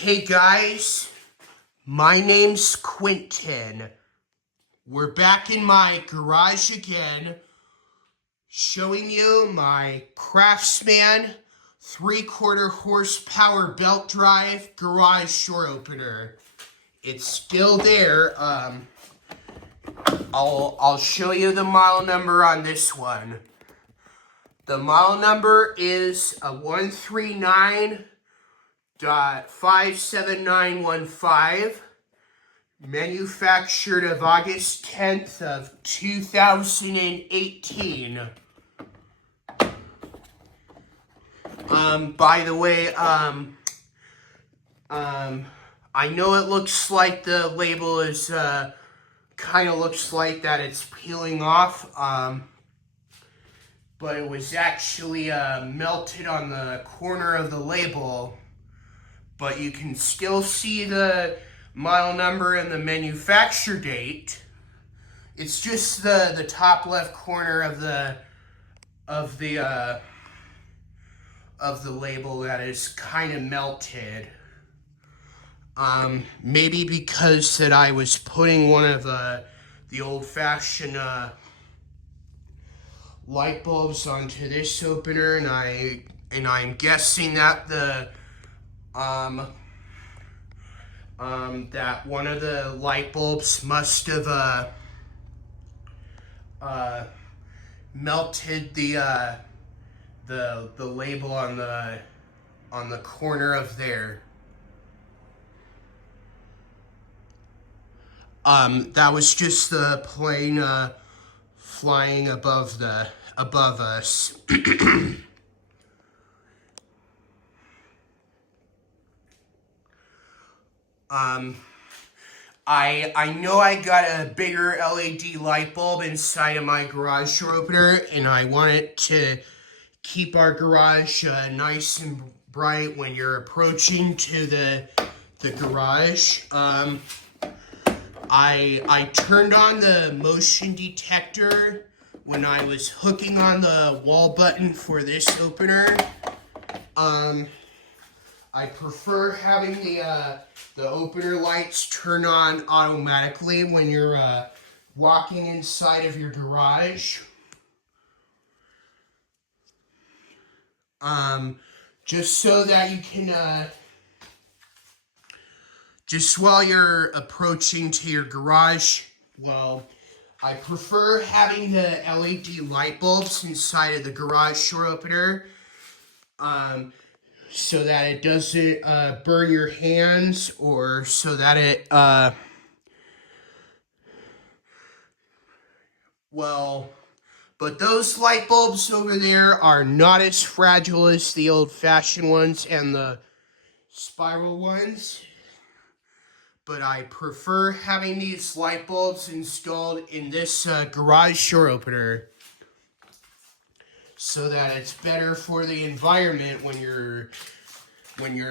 Hey guys, my name's Quentin. We're back in my garage again, showing you my Craftsman 3/4 horsepower belt drive garage door opener. It's still there. I'll show you the model number on this one. The model number is a 139.57915, manufactured of August 10th of 2018. By the way, I know it looks like the label is, kind of looks like that it's peeling off, but it was actually melted on the corner of the label. But you can still see the model number and the manufacture date. It's just the top left corner of the label that is kind of melted. Maybe because that I was putting one of the old-fashioned light bulbs onto this opener, and I'm guessing that that one of the light bulbs must have melted the label on the corner of there. That was just the plane flying above us. I know I got a bigger LED light bulb inside of my garage door opener, and I want it to keep our garage nice and bright when you're approaching to the garage. I turned on the motion detector when I was hooking on the wall button for this opener. I prefer having the opener lights turn on automatically when you're walking inside of your garage. Just so that you can, just while you're approaching to your garage, well, I prefer having the LED light bulbs inside of the garage door opener, so that it doesn't burn your hands, or so that it, well, but those light bulbs over there are not as fragile as the old-fashioned ones and the spiral ones. But I prefer having these light bulbs installed in this garage door opener, so that it's better for the environment when your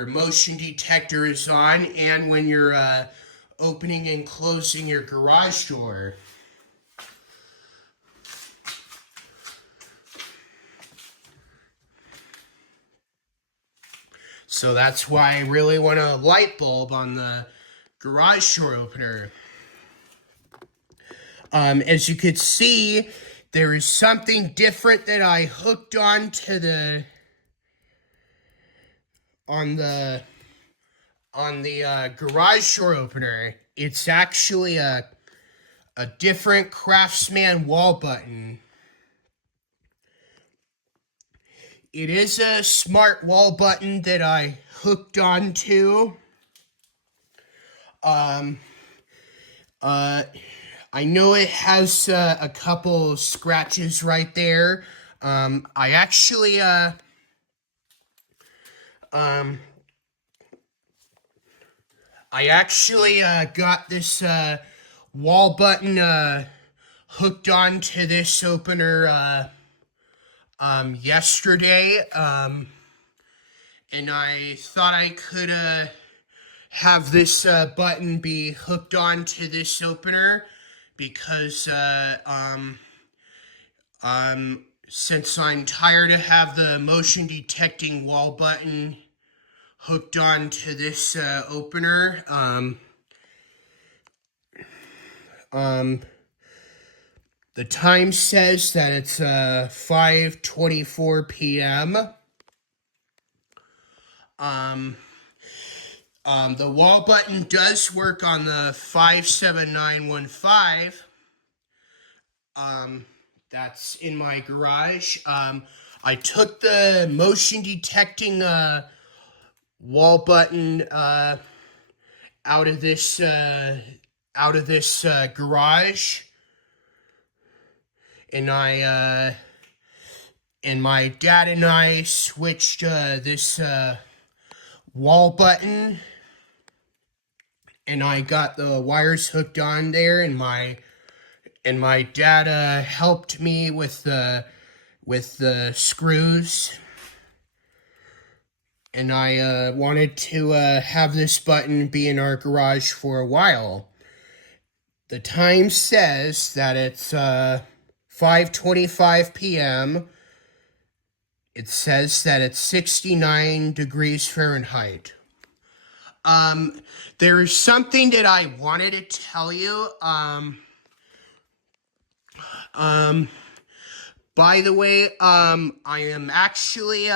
motion detector is on, and when you're opening and closing your garage door. So that's why I really want a light bulb on the garage door opener. As you could see, there is something different that I hooked on to the garage door opener. It's actually a different Craftsman wall button. It is a smart wall button that I hooked onto. I know it has a couple scratches right there. I actually got this wall button hooked onto this opener yesterday, and I thought I could have this button be hooked onto this opener, because since I'm tired of have the motion detecting wall button hooked on to this opener. The time says that it's 5:24 p.m. The wall button does work on the 57915. That's in my garage. I took the motion detecting wall button out of this garage, and my dad and I switched this wall button, and I got the wires hooked on there, and my dad helped me with the screws, and I wanted to have this button be in our garage for a while. The time says that it's 5:25 p.m. It says that it's 69 degrees Fahrenheit. There is something that I wanted to tell you. By the way, I am actually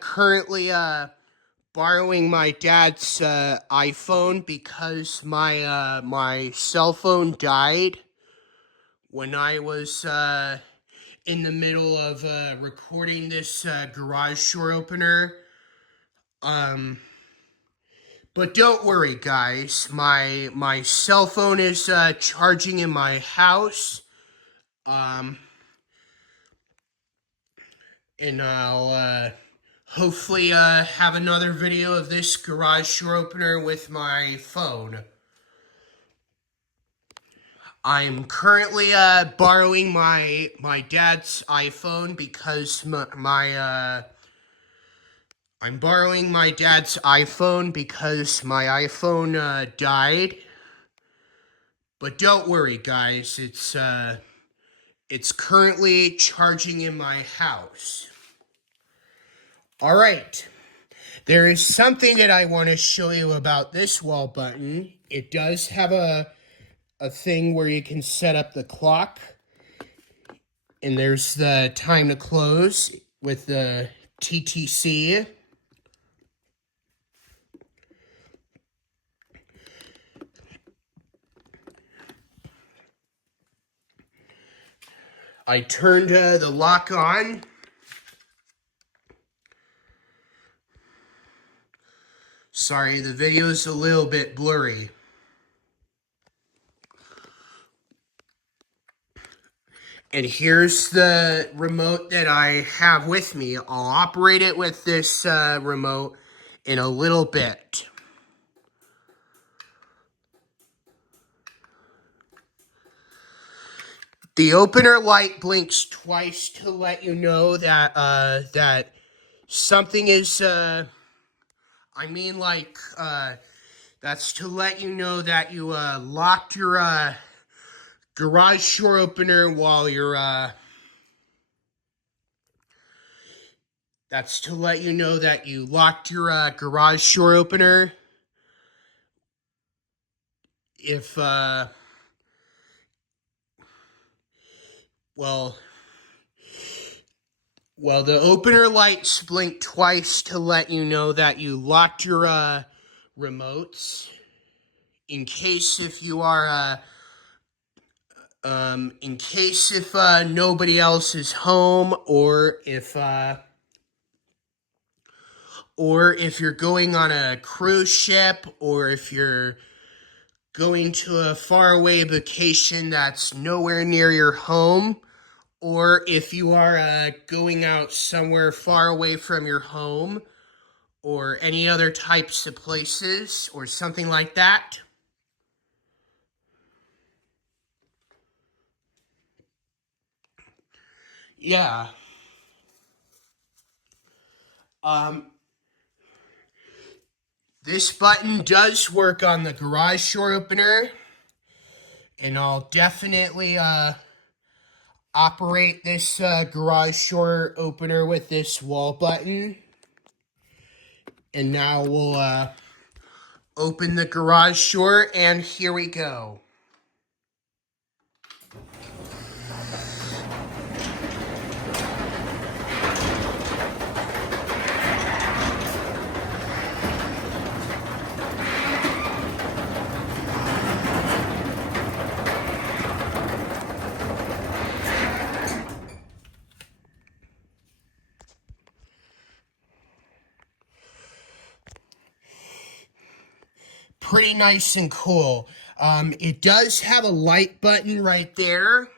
currently borrowing my dad's iPhone because my cell phone died when I was in the middle of recording this garage door opener. But don't worry, guys. My cell phone is charging in my house. And I'll hopefully have another video of this garage door opener with my phone. I'm currently borrowing my dad's iPhone because I'm borrowing my dad's iPhone because my iPhone died. But don't worry, guys. It's currently charging in my house. All right. There is something that I want to show you about this wall button. It does have a thing where you can set up the clock. And there's the time to close with the TTC. I turned the lock on. Sorry, the video is a little bit blurry. And here's the remote that I have with me. I'll operate it with this remote in a little bit. The opener light blinks twice to let you know that that something is that's to let you know that you locked your garage door opener while you're that's to let you know that you locked your garage door opener. If well, the opener lights blink twice to let you know that you locked your remotes. In case if you are in case if nobody else is home, or if you're going on a cruise ship, or if you're going to a faraway vacation that's nowhere near your home, or if you are going out somewhere far away from your home, or any other types of places, or something like that. Yeah. This button does work on the garage door opener, and I'll definitely operate this garage door opener with this wall button. And now we'll open the garage door, and here we go. Pretty nice and cool. It does have a light button right there.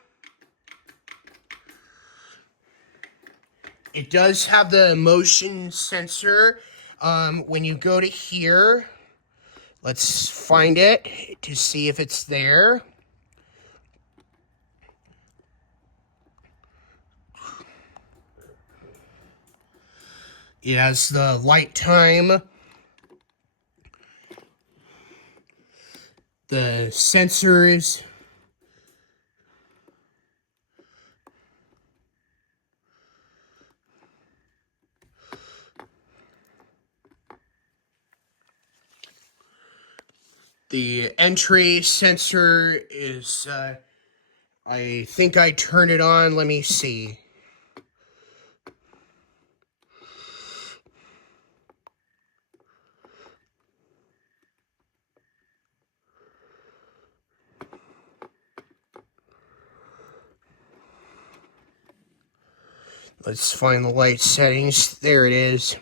It does have the motion sensor. When you go to here, let's find it to see if it's there. It has the light time. The sensors. The entry sensor is, I think I turned it on. Let me see. Let's find the light settings. There it is.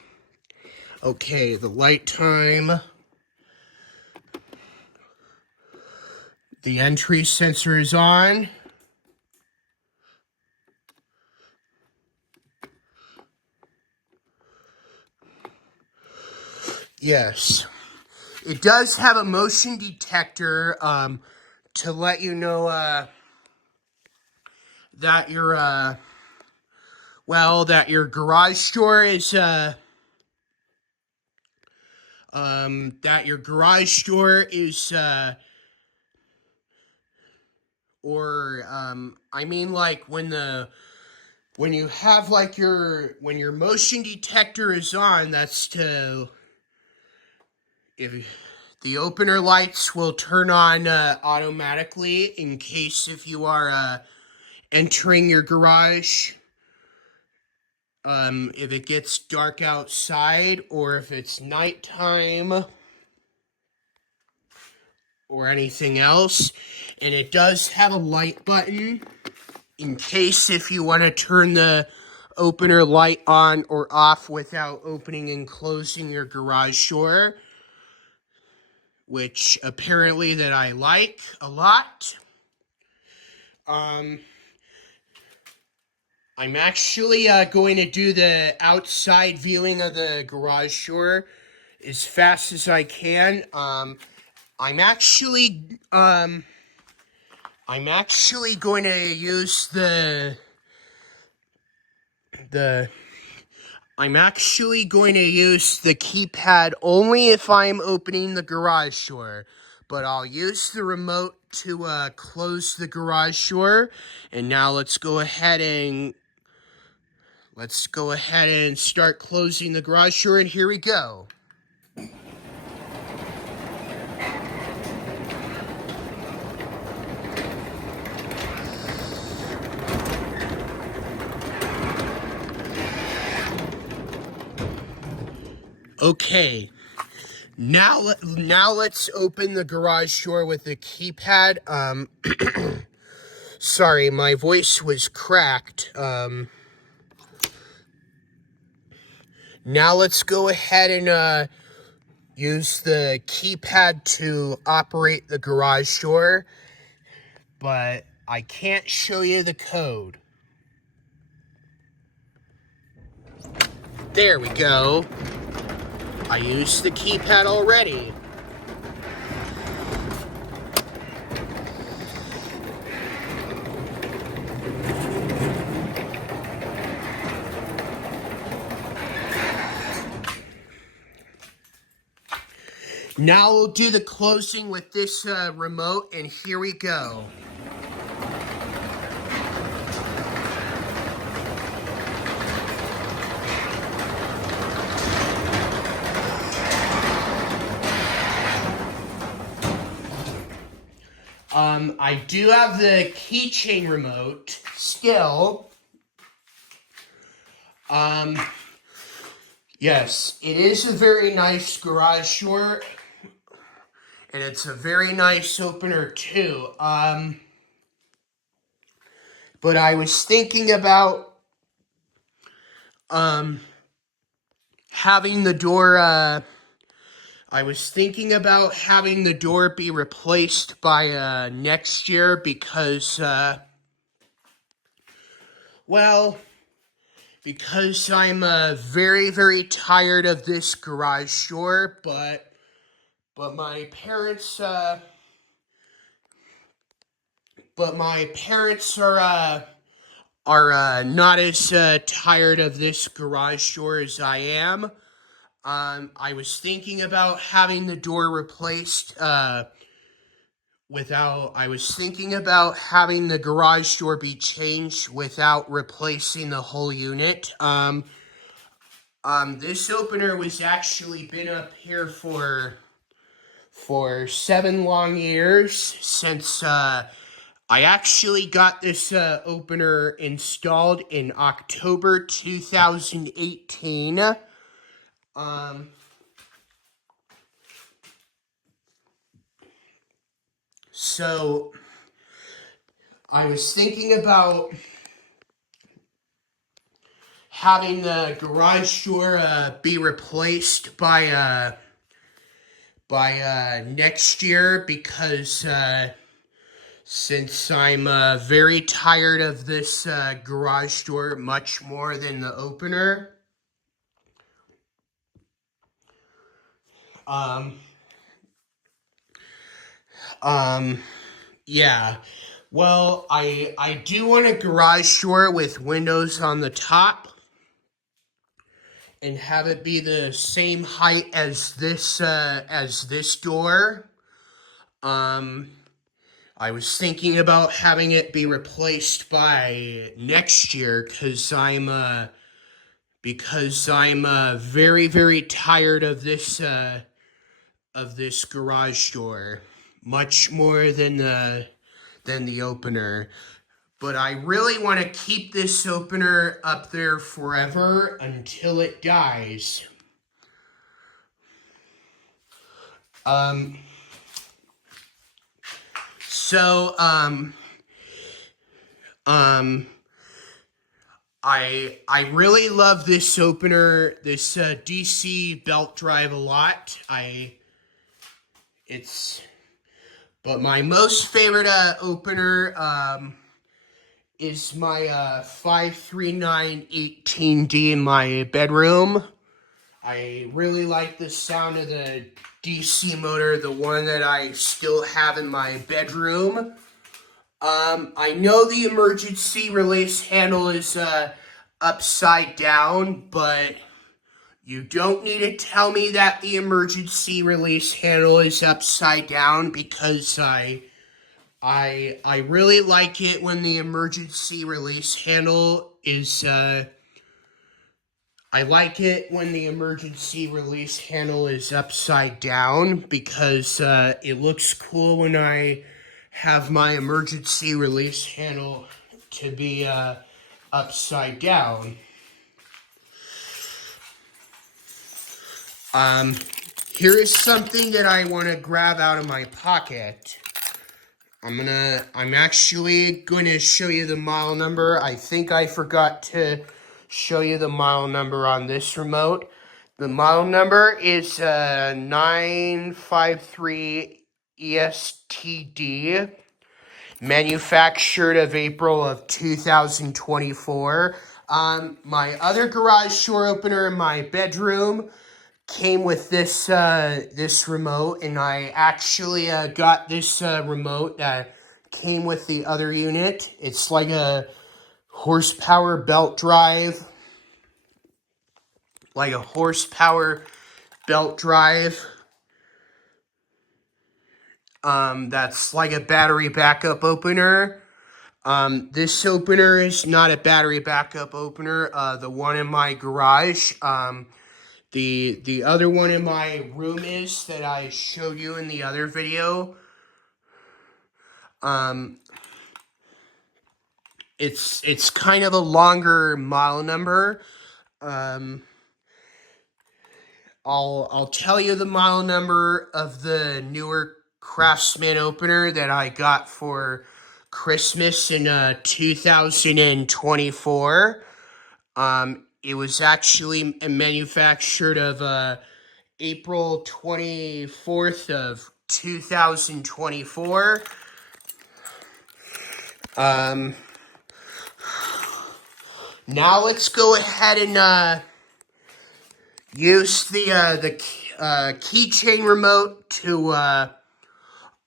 Okay, the light time. The entry sensor is on. Yes. It does have a motion detector to let you know that your that your garage door is I mean, like when you have like when your motion detector is on, that's to, if the opener lights will turn on automatically in case if you are entering your garage, if it gets dark outside or if it's nighttime or anything else. And it does have a light button in case if you want to turn the opener light on or off without opening and closing your garage door, which apparently that I like a lot. I'm actually going to do the outside viewing of the garage door as fast as I can. I'm actually going to use the keypad only if I'm opening the garage door, but I'll use the remote to close the garage door. And now let's go ahead and start closing the garage door, and here we go. Okay, now let's open the garage door with the keypad. Sorry, my voice was cracked. Now let's go ahead and use the keypad to operate the garage door, but I can't show you the code. There we go. I used the keypad already. Now we'll do the closing with this remote, and here we go. I do have the keychain remote still. Yes, it is a very nice garage door, and it's a very nice opener too. But I was thinking about having the door. I was thinking about having the door be replaced by next year because, well, because I'm very, very tired of this garage door, but my parents are not as tired of this garage door as I am. I was thinking about having the door replaced I was thinking about having the garage door be changed without replacing the whole unit. This opener was actually been up here for 7 long years since I actually got this opener installed in October 2018. So I was thinking about having the garage door be replaced by next year because since I'm very tired of this garage door much more than the opener. Yeah. Well, I do want a garage door with windows on the top and have it be the same height as this door. I was thinking about having it be replaced by next year because I'm very, very tired of this garage door, much more than the opener. But I really want to keep this opener up there forever until it dies. So, I really love this opener, this DC belt drive a lot. But my most favorite opener is my 53918D in my bedroom. I really like the sound of the DC motor, the one that I still have in my bedroom. I know the emergency release handle is upside down, but you don't need to tell me that the emergency release handle is upside down because I really like it when the emergency release handle is I like it when the emergency release handle is upside down because it looks cool when I have my emergency release handle to be upside down. Here is something that I want to grab out of my pocket. I'm actually going to show you the model number. I think I forgot to show you the model number on this remote. The model number is 953 ESTD, manufactured of April of 2024. My other garage door opener in my bedroom came with this remote, and I actually got this remote that came with the other unit. It's like a horsepower belt drive, that's like a battery backup opener. This opener is not a battery backup opener. The one in my garage, the other one in my room is that I showed you in the other video. It's kind of a longer model number. I'll tell you the model number of the newer Craftsman opener that I got for Christmas in 2024. It was actually manufactured of April 24th of 2024. Now let's go ahead and use the keychain remote to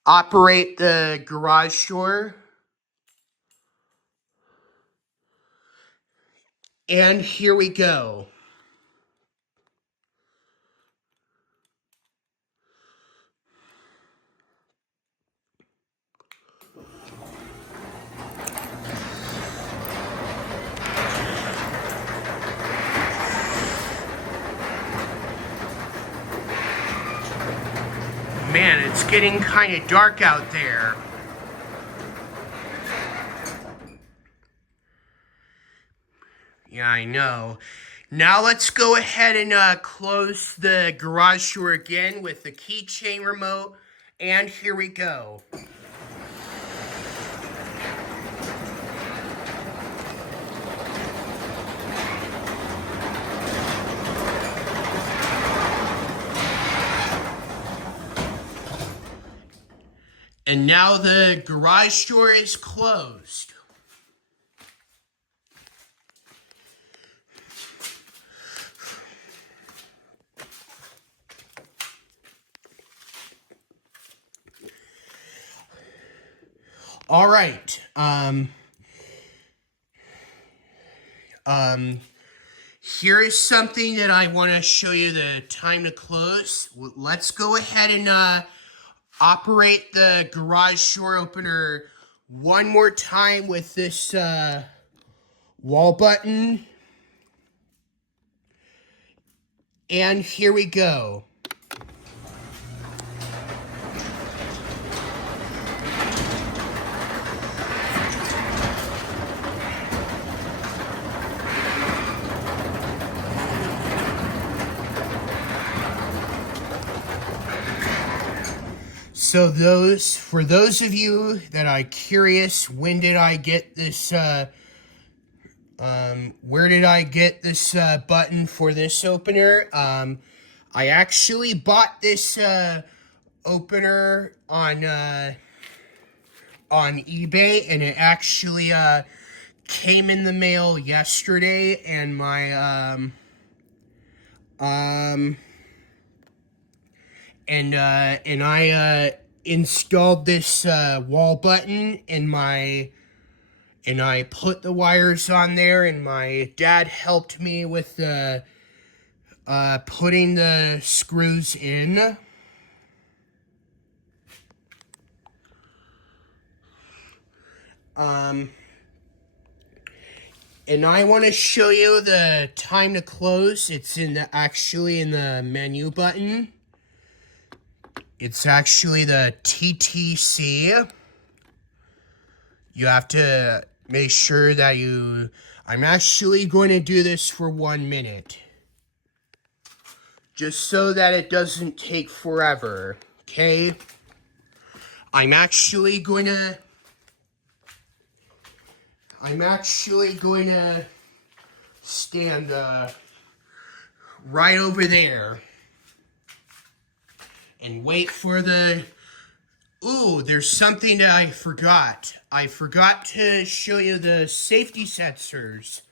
operate the garage door. And here we go. Man, it's getting kind of dark out there. Yeah, I know. Now let's go ahead and close the garage door again with the keychain remote. And here we go. And now the garage door is closed. All right. Here is something that I want to show you the time to close. Let's go ahead and operate the garage door opener one more time with this wall button. And here we go. So for those of you that are curious, when did I get this, where did I get this button for this opener? I actually bought this opener on eBay, and it actually came in the mail yesterday, and my and I installed this wall button and I put the wires on there, and my dad helped me with the putting the screws in. And I want to show you the time to close. It's actually in the menu button. It's actually the TTC. You have to make sure that I'm actually going to do this for 1 minute. Just so that it doesn't take forever, okay? I'm actually going to stand right over there and wait for the... Ooh, there's something that I forgot. I forgot to show you the safety sensors.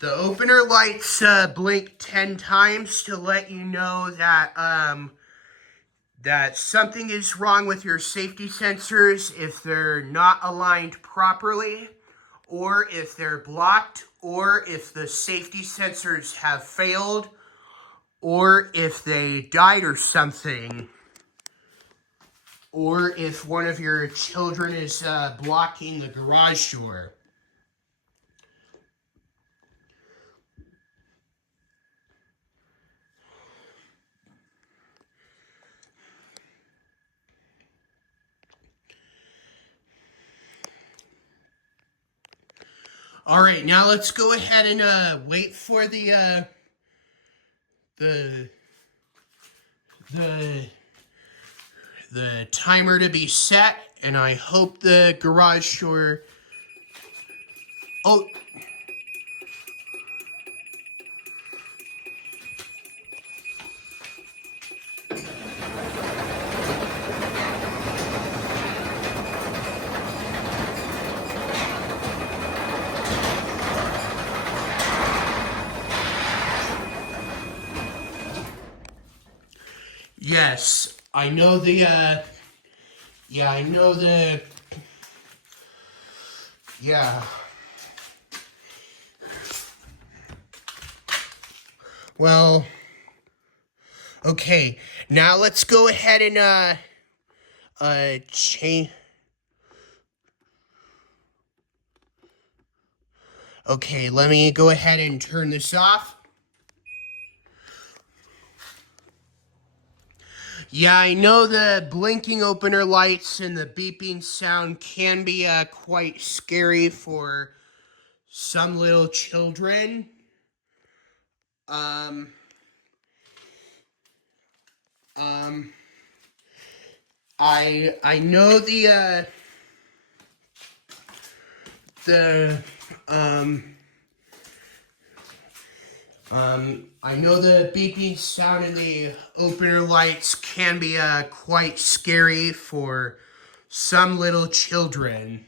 The opener lights blink 10 times to let you know that that something is wrong with your safety sensors if they're not aligned properly, or if they're blocked, or if the safety sensors have failed, or if they died or something. or if one of your children is blocking the garage door. All right, now let's go ahead and wait for the timer to be set, and I hope the garage door. Oh. Yes, I know yeah. Well, okay, now let's go ahead and, change. Okay, let me go ahead and turn this off. Yeah, I know the blinking opener lights and the beeping sound can be quite scary for some little children. I know I know the beeping sound and the opener lights can be quite scary for some little children.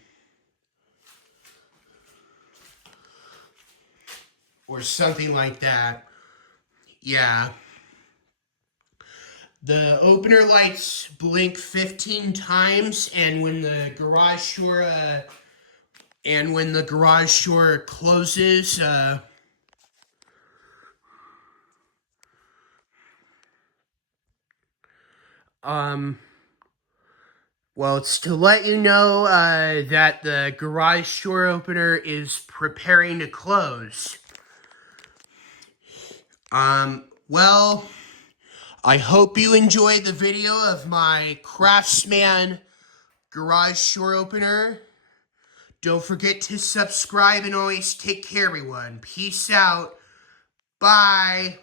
Or something like that. Yeah. The opener lights blink 15 times, and when the garage door closes, well, it's to let you know that the garage door opener is preparing to close. Well, I hope you enjoyed the video of my Craftsman garage door opener. Don't forget to subscribe and always take care, everyone. Peace out. Bye.